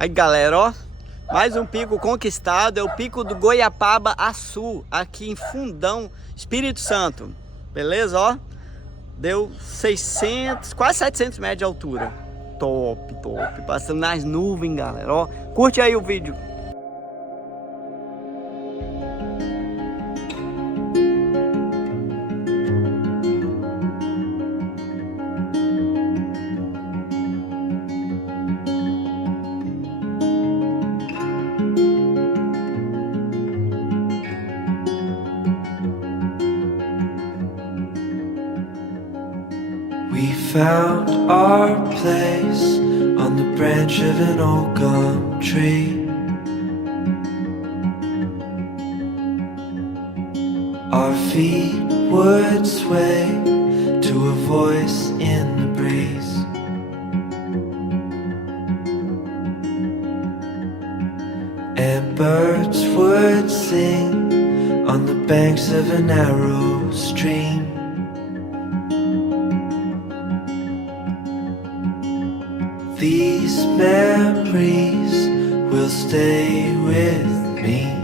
Aí galera, ó, mais um pico conquistado, é o pico do Goiapaba-Açu, aqui em Fundão, Espírito Santo. Beleza, ó? Deu 600, quase 700 metros de altura. Top, top, passando nas nuvens, galera, ó. Curte aí o vídeo. We found our place on the branch of an old gum tree. Our feet would sway to a voice in the breeze. And birds would sing on the banks of a narrow stream. These memories will stay with me.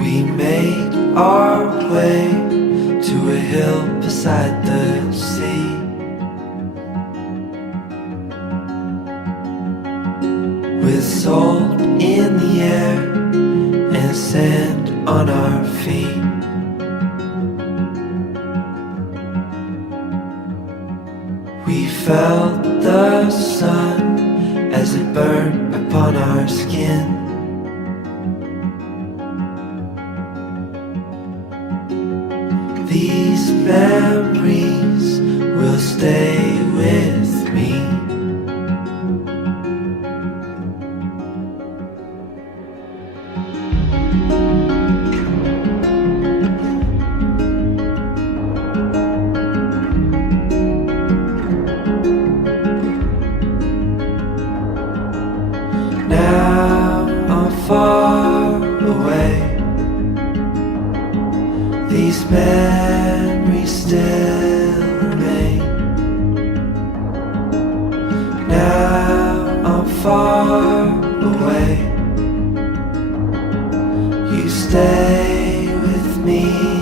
We made our way to a hill beside the sea. With salt in the air and sand on our feet. We felt the sun as it burned upon our skin. These memories will stay with me. Now I'm far away. These memories still remain. Now I'm far away. You stay with me.